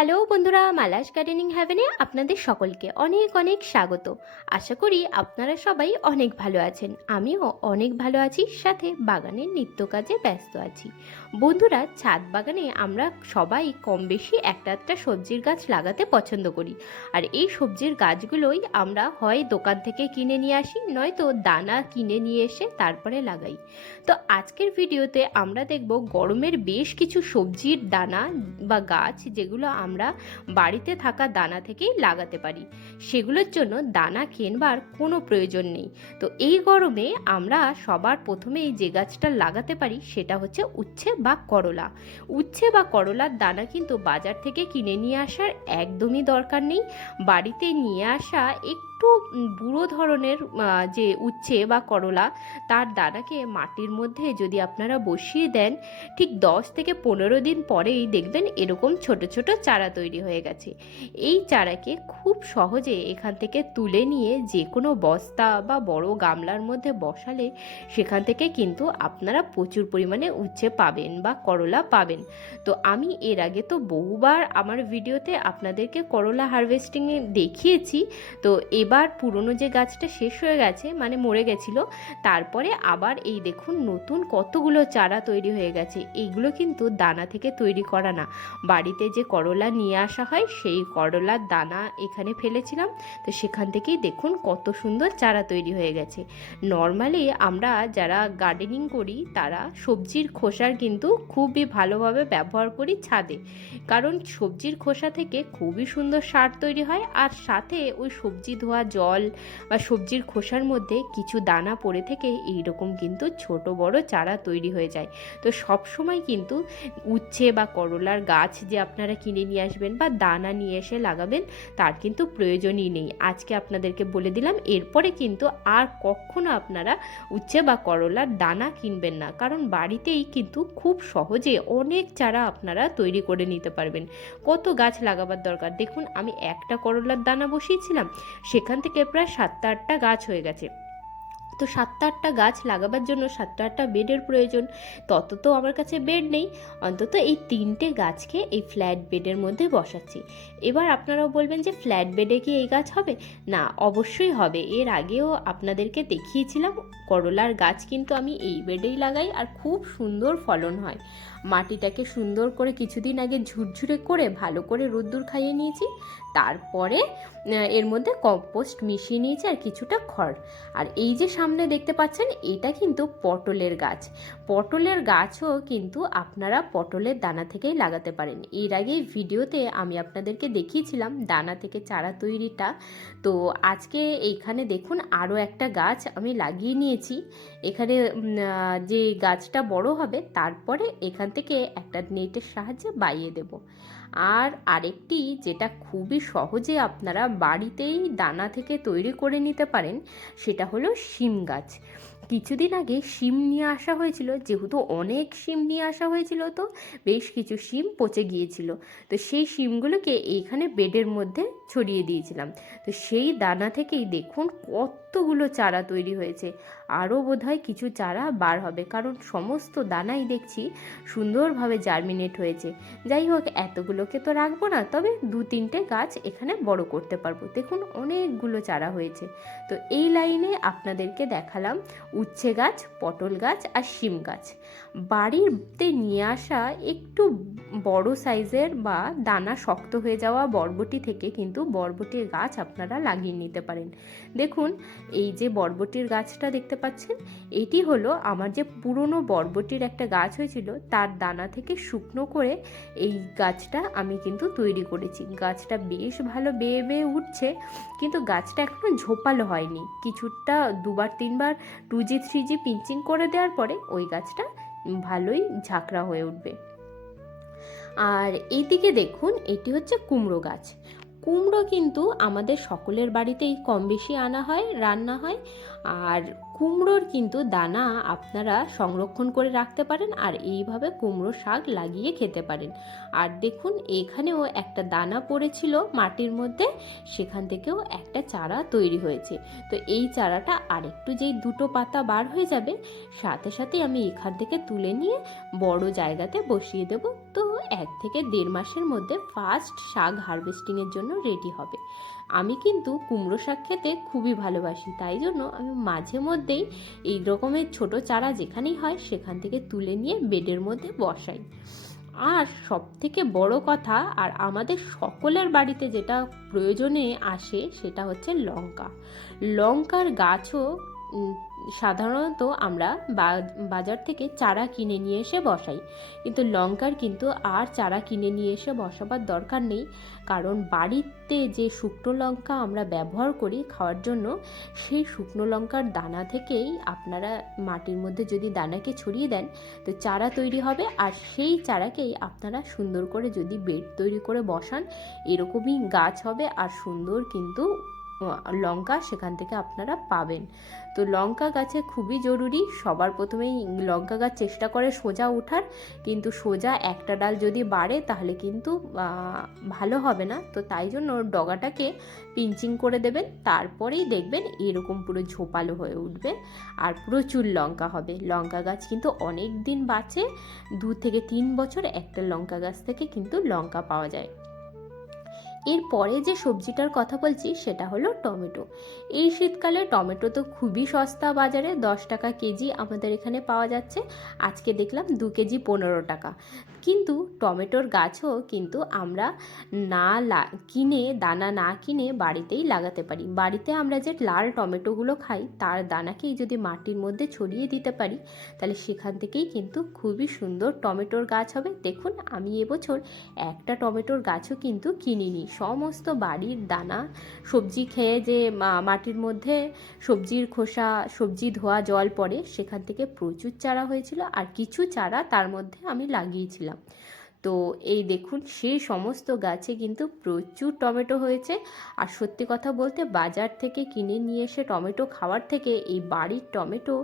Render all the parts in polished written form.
Hello বন্ধুরা, Mala's gardening হ্যাভেনে আপনাদের সকলকে অনেক অনেক স্বাগত। আশা করি আপনারা সবাই অনেক ভালো আছেন। আমিও অনেক ভালো আছি, সাথে বাগানের নিত্য কাজে ব্যস্ত আছি। বন্ধুরা, ছাদ বাগানে আমরা সবাই কম বেশি একটা একটা সবজির গাছ লাগাতে পছন্দ করি। আর এই সবজির গাছগুলোই আমরা হয় দোকান থেকে কিনে নিয়ে আসি, নয়তো দানা কিনে নিয়ে এসে তারপরে লাগাই। তো আজকের ভিডিওতে আমরা দেখব গরমের বেশ কিছু সবজির দানা বা গাছ যেগুলো আমরা বাড়িতে থাকা দানা থেকেই লাগাতে পারি। সেগুলোর জন্য দানা কেনবার কোনো প্রয়োজন নেই। তো এই গরমে আমরা সবার প্রথমেই যে গাছটা লাগাতে পারি সেটা হচ্ছে উচ্ছে বা করলা। উচ্ছে বা করলার দানা কিন্তু বাজার থেকে কিনে নিয়ে আসার একদমই দরকার নেই। বাড়িতে নিয়ে আসা একটু বুড়ো ধরনের যে উচ্ছে বা করলা, তার দানাকে মাটির মধ্যে যদি আপনারা বসিয়ে দেন, ঠিক 10 থেকে 15 দিন পরেই দেখবেন এরকম ছোট ছোট চারা তৈরি হয়ে গেছে। এই চারাকে খুব সহজে এখান থেকে তুলে নিয়ে যে কোনো বস্তা বা বড় গামলার মধ্যে বসালে সেখান থেকে কিন্তু আপনারা প্রচুর পরিমাণে উচ্ছে পাবেন বা করলা পাবেন। তো আমি এর আগে তো বহুবার আমার ভিডিওতে আপনাদেরকে করলা হারভেস্টিংয়ে দেখিয়েছি। তো এবার পুরনো যে গাছটা শেষ হয়ে গেছে, মানে মরে গেছিলো, তারপরে আবার এই দেখুন নতুন কতগুলো চারা তৈরি হয়ে গেছে। এইগুলো কিন্তু দানা থেকে তৈরি করা না, বাড়িতে যে করলা নিয়ে আসা হয় সেই করলার দানা এখানে ফেলেছিলাম। তো সেখান থেকেই দেখুন কত সুন্দর চারা তৈরি হয়ে গেছে। নর্মালি আমরা যারা গার্ডেনিং করি তারা সবজির খোসার কিন্তু খুবই ভালোভাবে ব্যবহার করি ছাদে, কারণ সবজির খোসা থেকে খুবই সুন্দর সার তৈরি হয়। আর সাথে ওই সবজি ধোয়া জল বা সবজির খোসার মধ্যে কিছু দানা পড়ে থেকে এইরকম কিন্তু ছোট বড় চারা তৈরি হয়ে যায়। তো সব সময় কিন্তু উচ্ছে বা করলার গাছ যে আপনারা কিনে নিয়ে আসবেন বা দানা নিয়ে এসে লাগাবেন তার কিন্তু প্রয়োজনই নেই। আজকে আপনাদেরকে বলে দিলাম, এরপরে কিন্তু আর কখনো আপনারা উচ্ছে বা করলার দানা কিনবেন না, কারণ বাড়িতেই কিন্তু খুব সহজে অনেক চারা আপনারা তৈরি করে নিতে পারবেন। কত গাছ লাগাবার দরকার, দেখুন আমি একটা করলার দানা বসিয়েছিলাম, সেখান থেকে প্রায় 7-8টা গাছ হয়ে গেছে। তো 7-8টা গাছ লাগাবার জন্য 7-8টা বেডের প্রয়োজন। তত তো আমার কাছে বেড নেই, অন্তত এই 3টে গাছকে এই ফ্ল্যাট বেডের মধ্যে বসাচ্ছি। এবার আপনারাও বলবেন যে ফ্ল্যাট বেডে কি এই গাছ হবে? না, অবশ্যই হবে। এর আগেও আপনাদেরকে দেখিয়েছিলাম করলার গাছ কিন্তু আমি এই বেডেই লাগাই, আর খুব সুন্দর ফলন হয়। মাটিটাকে সুন্দর করে কিছুদিন আগে ঝুরঝুরে করে ভালো করে রোদ্দুর খাইয়ে নিয়েছি, তারপরে এর মধ্যে কম্পোস্ট মিশিয়ে নিয়েছি আর কিছুটা খড়। আর এই যে সামনে দেখতে পাচ্ছেন, এটা কিন্তু পটলের গাছ। পটলের গাছও কিন্তু আপনারা পটলের দানা থেকেই লাগাতে পারেন। এর আগে ভিডিওতে আমি আপনাদেরকে দেখিয়েছিলাম দানা থেকে চারা তৈরিটা। তো আজকে এইখানে দেখুন আরও একটা গাছ আমি লাগিয়ে নিয়েছি। এখানে যে গাছটা বড় হবে তারপরে এখান থেকে একটা নেটের সাহায্যে বাইয়ে দেব। আর আরেকটি যেটা খুবই সহজে আপনারা বাড়িতেই দানা থেকে তৈরি করে নিতে পারেন সেটা হলো শিম গাছ। কিছুদিন আগে শিম নিয়ে আসা হয়েছিল, যেহেতু অনেক শিম নিয়ে আসা হয়েছিল তো বেশ কিছু শিম পচে গিয়েছিল। তো সেই শিমগুলোকে এইখানে বেডের মধ্যে ছড়িয়ে দিয়েছিলাম। তো সেই দানা থেকেই দেখুন কতগুলো চারা তৈরি হয়েছে। আরও বোধহয় কিছু চারা বার হবে, কারণ সমস্ত দানাই দেখছি সুন্দরভাবে জার্মিনেট হয়েছে। যাই হোক, এতগুলোকে তো রাখবো না, তবে 2-3টে গাছ এখানে বড় করতে পারবো। দেখুন অনেকগুলো চারা হয়েছে। তো এই লাইনে আপনাদেরকে দেখালাম উচ্ছে গাছ, পটল গাছ আর শিম গাছ। বাড়িতে নিয়ে আসা একটু বড় সাইজের বা দানা শক্ত হয়ে যাওয়া বরবটি থেকে কিন্তু বরবটির গাছ আপনারা লাগিয়ে নিতে পারেন। দেখুন এই যে বরবটির গাছটা দেখতে পাচ্ছেন, এটি হলো আমার যে পুরনো বরবটির একটা গাছ হয়েছিল তার দানা থেকে শুকনো করে এই গাছটা আমি কিন্তু তৈরি করেছি। গাছটা বেশ ভালো বেয়ে বেয়ে উঠছে, কিন্তু গাছটা এখনো ঝোপালো হয়নি। কিছুটা 2-3বার 2G 3G পিঞ্চিং করে দেওয়ার পরে ওই গাছটা ভালোই ঝাঁকড়া হয়ে উঠবে। আর এইদিকে দেখুন, এটি হচ্ছে কুমড়ো গাছ। কুমড়ো কিন্তু আমাদের সকলের বাড়িতেই কম বেশি আনা হয়, রান্না হয়। আর কুমড়োর কিন্তু দানা আপনারা সংরক্ষণ করে রাখতে পারেন, আর এইভাবে কুমড়ো শাক লাগিয়ে খেতে পারেন। আর দেখুন এখানেও একটা দানা পড়েছিল মাটির মধ্যে, সেখান থেকেও একটা চারা তৈরি হয়েছে। তো এই চারাটা আরেকটু যেই 2টো পাতা বার হয়ে যাবে, সাথে সাথে আমি এখান থেকে তুলে নিয়ে বড় জায়গাতে বসিয়ে দেব। তো থেকে 1.5 মাসের মধ্যে ফার্স্ট শাক হারভেস্টিংয়ের জন্য রেডি হবে। আমি কিন্তু কুমড়ো শাক খেতে খুবই ভালোবাসি, তাই জন্য আমি মাঝে মধ্যেই এই রকমের ছোট চারা যেখানেই হয় সেখান থেকে তুলে নিয়ে বেডের মধ্যে বসাই। আর সব থেকে বড় কথা, আর আমাদের সকলের বাড়িতে যেটা প্রয়োজনে আসে সেটা হচ্ছে লঙ্কা। লঙ্কার গাছও সাধারণত আমরা বাজার থেকে চারা কিনে নিয়ে এসে বসাই, কিন্তু লঙ্কার কিন্তু আর চারা কিনে নিয়ে এসে বসাবার দরকার নেই, কারণ বাড়িতে যে শুকনো লঙ্কা আমরা ব্যবহার করি খাওয়ার জন্য, সেই শুকনো লঙ্কার দানা থেকেই আপনারা মাটির মধ্যে যদি দানাকে ছড়িয়ে দেন তো চারা তৈরি হবে। আর সেই চারাকেই আপনারা সুন্দর করে যদি বেড তৈরি করে বসান, এরকমই গাছ হবে আর সুন্দর কিন্তু লঙ্কা সেখান থেকে আপনারা পাবেন। তো লঙ্কা গাছে খুবই জরুরি, সবার প্রথমেই লঙ্কা গাছ চেষ্টা করে সোজা ওঠার, কিন্তু সোজা একটা ডাল যদি বাড়ে তাহলে কিন্তু ভালো হবে না। তো তাই জন্য ডগাটাকে পিঞ্চিং করে দেবেন, তারপরেই দেখবেন এরকম পুরো ঝোপালো হয়ে উঠবে আর প্রচুর লঙ্কা হবে। লঙ্কা গাছ কিন্তু অনেক দিন বাঁচে, 2 থেকে 3 বছর একটা লঙ্কা গাছ থেকে কিন্তু লঙ্কা পাওয়া যায়। এরপরে যে সবজিটার কথা বলছি সেটা হলো টমেটো। এই শীতকালে টমেটো তো খুবই সস্তা, বাজারে 10 টাকা কেজি আমাদের এখানে পাওয়া যাচ্ছে। আজকে দেখলাম 2 কেজি 15 টাকা। কিন্তু টমেটোর গাছও কিন্তু আমরা কিনে দানা না কিনে বাড়িতেই লাগাতে পারি। বাড়িতে আমরা যে লাল টমেটোগুলো খাই তার দানাকেই যদি মাটির মধ্যে ছড়িয়ে দিতে পারি তাহলে সেখান থেকেই কিন্তু খুবই সুন্দর টমেটোর গাছ হবে। দেখুন আমি এবছর একটা টমেটোর গাছও কিন্তু কিনিনি, সমস্ত বাড়ির দানা, সবজি খেয়ে যে মাটির মধ্যে সবজির খোসা, সবজি ধোয়া জল পড়ে সেখান থেকে প্রচুর চারা হয়েছিল, আর কিছু চারা তার মধ্যে আমি লাগিয়েছিলাম। তো এই দেখুন সেই সমস্ত গাছে কিন্তু প্রচুর টমেটো হয়েছে। আর সত্যি কথা বলতে বাজার থেকে কিনে নিয়ে এসে টমেটো খাওয়ার থেকে এই বাড়ির টমেটো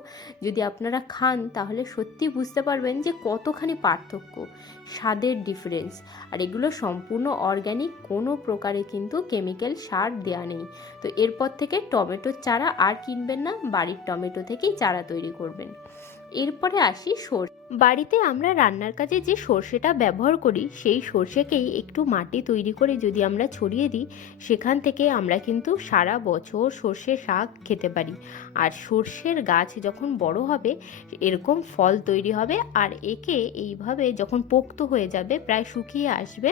যদি আপনারা খান তাহলে সত্যি বুঝতে পারবেন যে কতখানি পার্থক্য, স্বাদের ডিফারেন্স। আর এগুলো সম্পূর্ণ অর্গ্যানিক, কোনো প্রকারে কিন্তু কেমিক্যাল সার দেওয়া নেই। তো এরপর থেকে টমেটোর চারা আর কিনবেন না, বাড়ির টমেটো থেকেই চারা তৈরি করবেন। এরপরে আসি সর্ষে। বাড়িতে আমরা রান্নার কাজে যে সর্ষেটা ব্যবহার করি সেই সর্ষেকেই একটু মাটি তৈরি করে যদি আমরা ছড়িয়ে দিই, সেখান থেকে আমরা কিন্তু সারা বছর সর্ষে শাক খেতে পারি। আর সর্ষের গাছ যখন বড় হবে এরকম ফল তৈরি হবে, আর একে এইভাবে যখন পোক্ত হয়ে যাবে, প্রায় শুকিয়ে আসবে,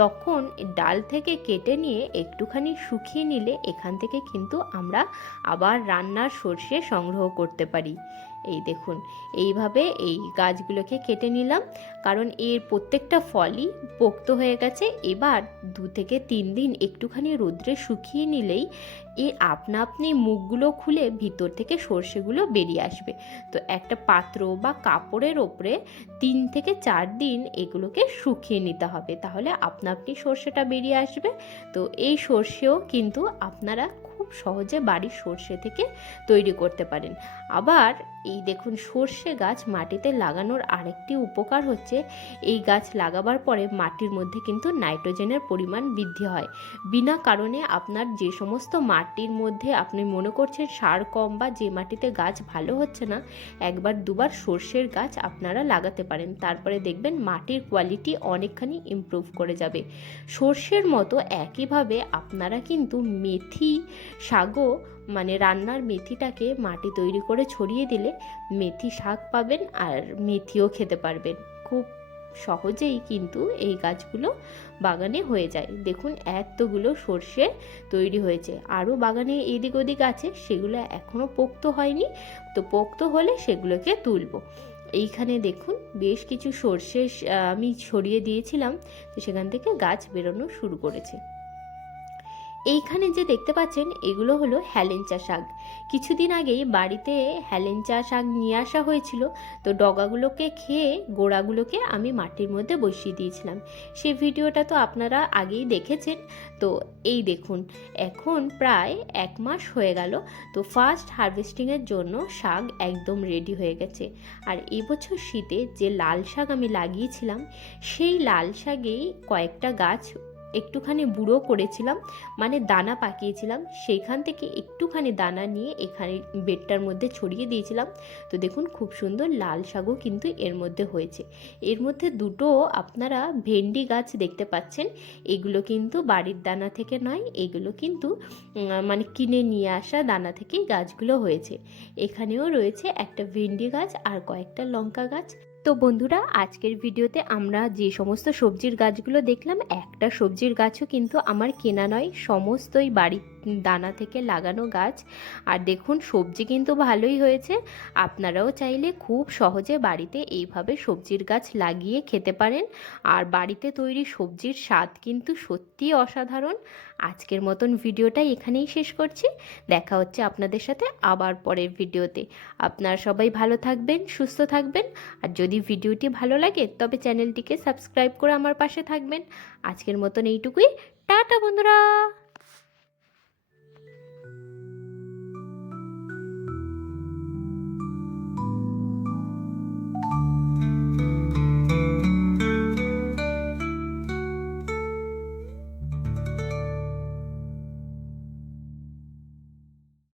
তখন ডাল থেকে কেটে নিয়ে একটুখানি শুকিয়ে নিলে এখান থেকে কিন্তু আমরা আবার রান্নার সর্ষে সংগ্রহ করতে পারি। এই দেখুন এইভাবে এই গাছগুলোকে কেটে নিলাম, কারণ এর প্রত্যেকটা ফলই পোক্ত হয়ে গেছে। এবার 2 থেকে 3 দিন একটুখানি রোদ্রে শুকিয়ে নিলেই আপনা আপনি মুখগুলো খুলে ভিতর থেকে সর্ষেগুলো বেরিয়ে আসবে। তো একটা পাত্র বা কাপড়ের ওপরে 3 থেকে 4 দিন এগুলোকে শুকিয়ে নিতে হবে, তাহলে আপনা আপনি সর্ষেটা বেরিয়ে আসবে। তো এই সর্ষেও কিন্তু আপনারা খুব সহজে বাড়ির সর্ষে থেকে তৈরি করতে পারেন। আবার এই দেখুন সর্ষে গাছ মাটিতে লাগানোর আরেকটি উপকার হচ্ছে, এই গাছ লাগাবার পরে মাটির মধ্যে কিন্তু নাইট্রোজেনের পরিমাণ বৃদ্ধি হয়। বিনা কারণে আপনার যে সমস্ত মাটির মধ্যে আপনি মনে করছেন সার কম বা যে মাটিতে গাছ ভালো হচ্ছে না, একবার দুবার সর্ষের গাছ আপনারা লাগাতে পারেন, তারপরে দেখবেন মাটির কোয়ালিটি অনেকখানি ইমপ্রুভ করে যাবে। সর্ষের মতো একইভাবে আপনারা কিন্তু মেথি শাকও, মানে রান্নার মেথিটাকে মাটি তৈরি করে ছড়িয়ে দিলে মেথি শাক পাবেন আর মেথিও খেতে পারবেন। খুব সহজেই কিন্তু এই গাছগুলো বাগানে হয়ে যায়। দেখুন এতগুলো সর্ষে তৈরি হয়েছে, আরও বাগানে এদিক ওদিক আছে, সেগুলো এখনও পোক্ত হয়নি, তো পোক্ত হলে সেগুলোকে তুলবো। এইখানে দেখুন বেশ কিছু সর্ষে আমি ছড়িয়ে দিয়েছিলাম, তো সেখান থেকে গাছ বেরোনো শুরু করেছে। এইখানে যে দেখতে পাচ্ছেন এগুলো হলো হেলেঞ্চা শাক। কিছুদিন আগেই বাড়িতে হেলেঞ্চা শাক নিয়ে আসা হয়েছিল, তো ডগাগুলোকে খেয়ে গোড়াগুলোকে আমি মাটির মধ্যে বসিয়ে দিয়েছিলাম। সেই ভিডিওটা তো আপনারা আগেই দেখেছেন। তো এই দেখুন এখন প্রায় 1 মাস হয়ে গেল, তো ফার্স্ট হারভেস্টিংয়ের জন্য শাক একদম রেডি হয়ে গেছে। আর এবছর শীতে যে লাল শাক আমি লাগিয়েছিলাম সেই লাল শাকেই কয়েকটা গাছ একটুখানি বুড়ো করেছিলাম, মানে দানা পাকিয়েছিলাম, সেইখান থেকে একটুখানি দানা নিয়ে এখানে বেডটার মধ্যে ছড়িয়ে দিয়েছিলাম। তো দেখুন খুব সুন্দর লাল শাকও কিন্তু এর মধ্যে হয়েছে। এর মধ্যে দুটো আপনারা ভেন্ডি গাছ দেখতে পাচ্ছেন, এগুলো কিন্তু বাড়ির দানা থেকে নয়, এগুলো কিন্তু মানে কিনে নিয়ে আসা দানা থেকেই গাছগুলো হয়েছে। এখানেও রয়েছে একটা ভেন্ডি গাছ আর কয়েকটা লঙ্কা গাছ। তো বন্ধুরা, আজকের ভিডিওতে আমরা যে সমস্ত সবজির গাছগুলো দেখলাম, একটা সবজির গাছও কিন্তু আমার কেনা নয়, সমস্তই বাড়ির দানা থেকে লাগানো গাছ। আর দেখুন সবজি কিন্তু ভালোই হয়েছে। আপনারাও চাইলে খুব সহজে বাড়িতে এইভাবে সবজির গাছ লাগিয়ে খেতে পারেন। আর বাড়িতে তৈরি সবজির স্বাদ কিন্তু সত্যিই অসাধারণ। আজকের মতন ভিডিওটা এখানেই শেষ করছি। দেখা হচ্ছে আপনাদের সাথে আবার পরের ভিডিওতে। আপনারা সবাই ভালো থাকবেন, সুস্থ থাকবেন। আর যদি ভিডিওটি ভালো লাগে তবে চ্যানেলটিকে সাবস্ক্রাইব করে আমার পাশে থাকবেন। আজকের মতন এইটুকুই। টাটা বন্ধুরা।